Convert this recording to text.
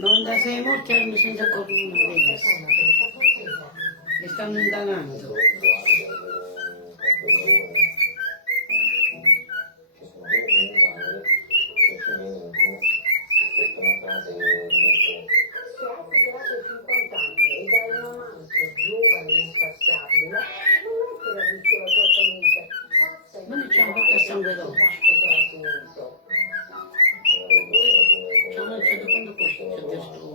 Non da 6 molti anni senza qualcuno adesso. E stanno indagando. Ma noi c'è un po' che sangue d'oro. C'è un secondo posto, c'è questo.